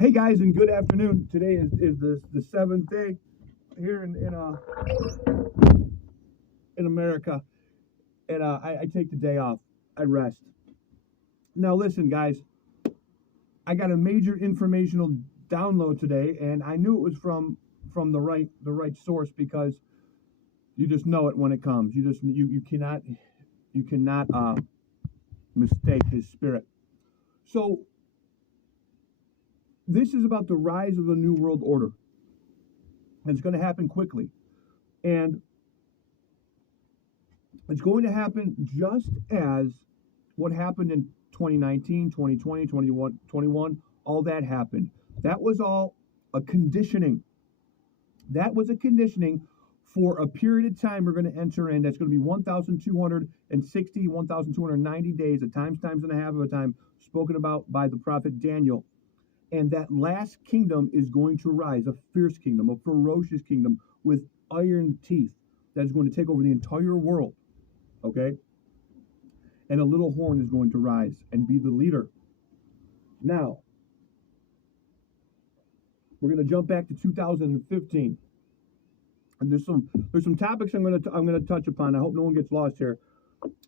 Hey guys, and good afternoon. Today is the seventh day here in America, and I take the day off. I rest. Now listen, guys, I got a major informational download today, and I knew it was from the right source because you just know it when it comes. You cannot mistake his spirit. So this is about the rise of the new world order, and it's going to happen quickly, and it's going to happen just as what happened in 2019, 2020, 21, all that happened. That was all a conditioning. That was a conditioning for a period of time we're going to enter in. That's going to be 1,260, 1,290 days, a times and a half of a time, spoken about by the prophet Daniel. And that last kingdom is going to rise, a fierce kingdom, a ferocious kingdom with iron teeth that is going to take over the entire world. Okay? And a little horn is going to rise and be the leader. Now, we're going to jump back to 2015. And there's some topics I'm going to touch upon. I hope no one gets lost here.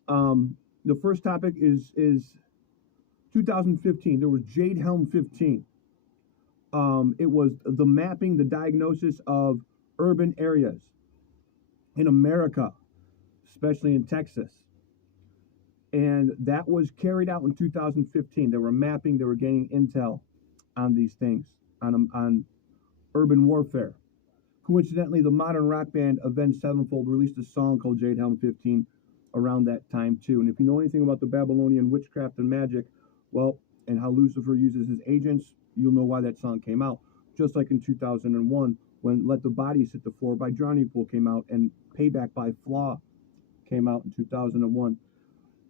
The first topic is 2015. There was Jade Helm 15. It was the mapping, the diagnosis of urban areas in America, especially in Texas. And that was carried out in 2015. They were mapping, they were gaining intel on these things, on urban warfare. Coincidentally, the modern rock band Avenged Sevenfold released a song called Jade Helm 15 around that time too. And if you know anything about the Babylonian witchcraft and magic, well, and how Lucifer uses his agents, you'll know why that song came out. Just like in 2001, when Let the Bodies Hit the Floor by Drowning Pool came out, and Payback by Flaw came out in 2001.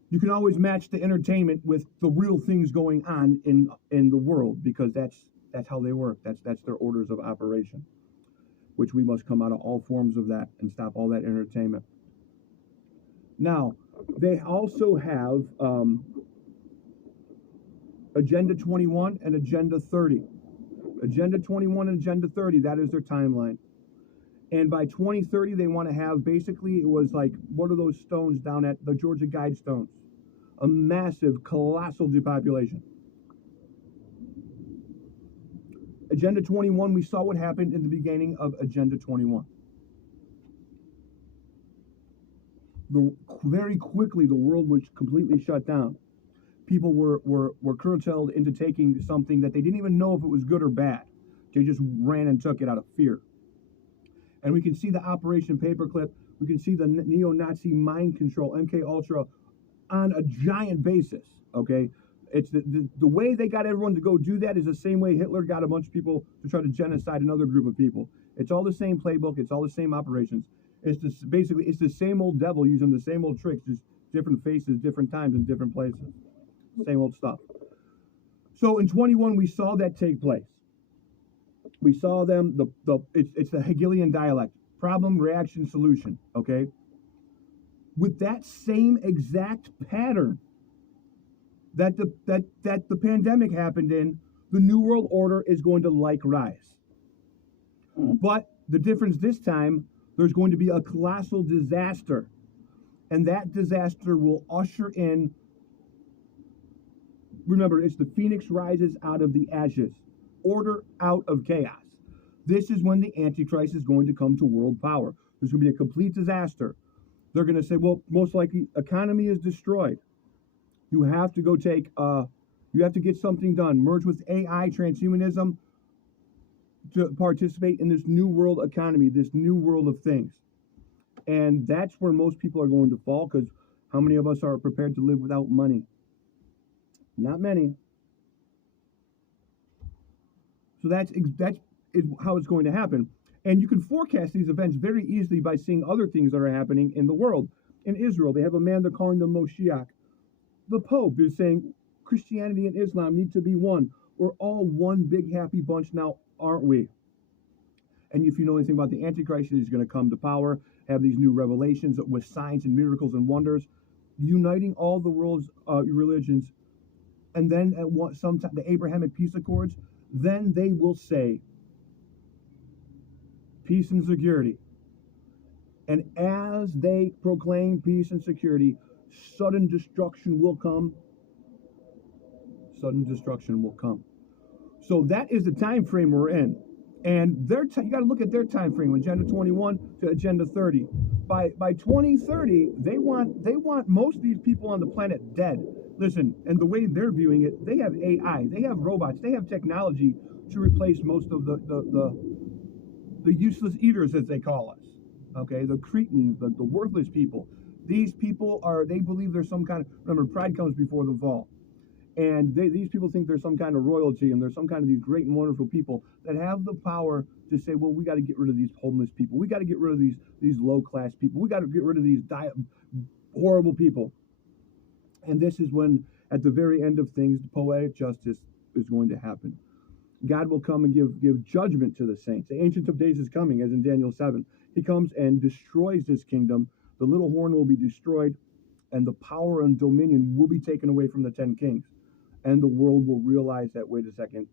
You can always match the entertainment with the real things going on in the world, because that's how they work. That's their orders of operation, which we must come out of all forms of that and stop all that entertainment. Now, they also have Agenda 21 and Agenda 30. Agenda 21 and Agenda 30, that is their timeline. And by 2030, they want to have, basically, it was like, what are those stones down at the Georgia Guidestones? A massive, colossal depopulation. Agenda 21, we saw what happened in the beginning of Agenda 21. Very quickly, the world was completely shut down. People were curtailed into taking something that they didn't even know if it was good or bad. They just ran and took it out of fear. And we can see the Operation Paperclip. We can see the neo-Nazi mind control, MK Ultra, on a giant basis. Okay, it's the way they got everyone to go do that is the same way Hitler got a bunch of people to try to genocide another group of people. It's all the same playbook. It's all the same operations. It's just basically it's the same old devil using the same old tricks, just different faces, different times, and different places. Same old stuff. So in 21, we saw that take place. We saw them. It's the Hegelian dialect: problem, reaction, solution. Okay. With that same exact pattern that the pandemic happened in, the New World Order is going to rise. But the difference this time, there's going to be a colossal disaster. And that disaster will usher in, remember, it's the phoenix rises out of the ashes. Order out of chaos. This is when the Antichrist is going to come to world power. There's going to be a complete disaster. They're going to say, well, most likely, economy is destroyed. You have to go you have to get something done. Merge with AI, transhumanism, to participate in this new world economy, this new world of things. And that's where most people are going to fall, because how many of us are prepared to live without money? Not many. So that is how it's going to happen. And you can forecast these events very easily by seeing other things that are happening in the world. In Israel, they have a man they're calling the Moshiach. The Pope is saying Christianity and Islam need to be one. We're all one big happy bunch now, aren't we? And if you know anything about the Antichrist, he's going to come to power, have these new revelations with signs and miracles and wonders, uniting all the world's religions. And then at sometime, the Abrahamic peace accords, Then they will say, peace and security. And as they proclaim peace and security, sudden destruction will come. Sudden destruction will come. So that is the time frame we're in. And you got to look at their time frame, Agenda 21 to Agenda 30. By 2030, they want most of these people on the planet dead. Listen, and the way they're viewing it, they have AI, they have robots, they have technology to replace most of the useless eaters, as they call us. Okay, the cretins, the worthless people. These people they believe there's some kind of, remember, pride comes before the fall. And these people think there's some kind of royalty and there's some kind of these great and wonderful people that have the power to say, well, we got to get rid of these homeless people. We got to get rid of these low-class people. We got to get rid of these horrible people. And this is when, at the very end of things, the poetic justice is going to happen. God will come and give judgment to the saints. The Ancient of Days is coming, as in Daniel 7. He comes and destroys this kingdom. The little horn will be destroyed, and the power and dominion will be taken away from the 10 kings. And the world will realize that, wait a second,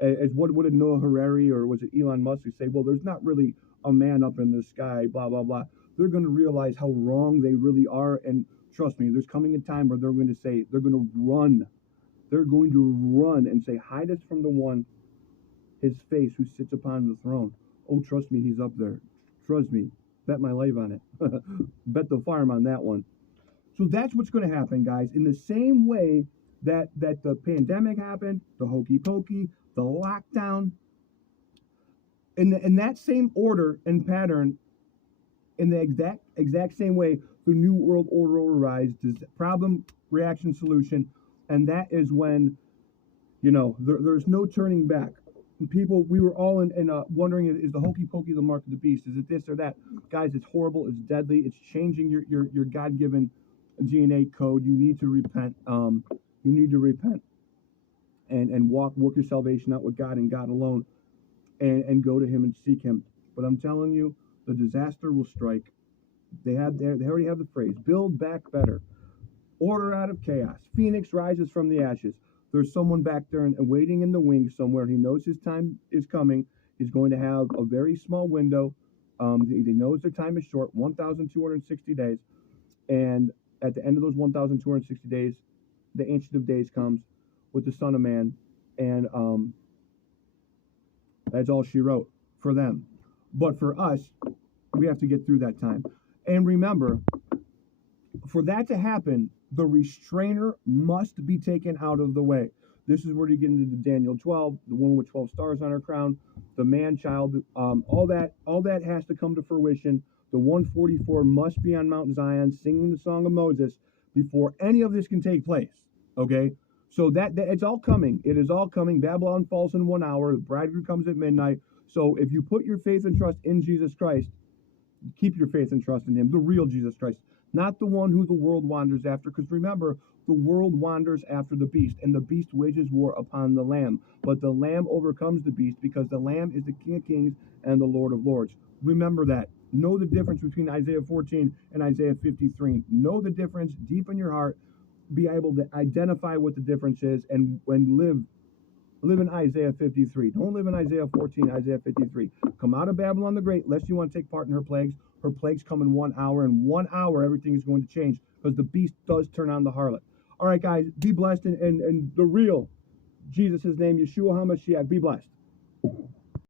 as what did Noah Harari or was it Elon Musk say, well, there's not really a man up in the sky, blah, blah, blah. They're going to realize how wrong they really are. And trust me, there's coming a time where they're going to say, they're going to run. They're going to run and say, hide us from the one, his face, who sits upon the throne. Oh, trust me, he's up there. Trust me. Bet my life on it. Bet the farm on that one. So that's what's going to happen, guys. In the same way that the pandemic happened, the hokey pokey, the lockdown, in that same order and pattern, in the exact same way, the new world order will arise. Problem, reaction, solution, and that is when, there's no turning back. People, we were all wondering, is the hokey pokey the mark of the beast? Is it this or that? Guys, it's horrible. It's deadly. It's changing your God-given DNA code. You need to repent. You need to repent and work your salvation out with God and God alone, and go to Him and seek Him. But I'm telling you, the disaster will strike. They already have the phrase, build back better. Order out of chaos. Phoenix rises from the ashes. There's someone back there and waiting in the wings somewhere. He knows his time is coming. He's going to have a very small window. He knows their time is short, 1,260 days. And at the end of those 1,260 days, the Ancient of Days comes with the Son of Man, and that's all she wrote for them. But for us, we have to get through that time. And remember, for that to happen, the restrainer must be taken out of the way. This is where you get into the Daniel 12, the woman with 12 stars on her crown, the man-child, all that has to come to fruition. The 144 must be on Mount Zion singing the Song of Moses before any of this can take place. Okay? So that it's all coming. It is all coming. Babylon falls in 1 hour. The bridegroom comes at midnight. So if you put your faith and trust in Jesus Christ, keep your faith and trust in Him, the real Jesus Christ, not the one who the world wanders after. Because remember, the world wanders after the beast, and the beast wages war upon the Lamb. But the Lamb overcomes the beast, because the Lamb is the King of Kings and the Lord of Lords. Remember that. Know the difference between Isaiah 14 and Isaiah 53. Know the difference deep in your heart. Be able to identify what the difference is, and live in Isaiah 53. Don't live in Isaiah 14, Isaiah 53. Come out of Babylon the Great, lest you want to take part in her plagues. Her plagues come in 1 hour. In 1 hour, everything is going to change, because the beast does turn on the harlot. All right, guys, be blessed, and the real Jesus' name, Yeshua HaMashiach, be blessed.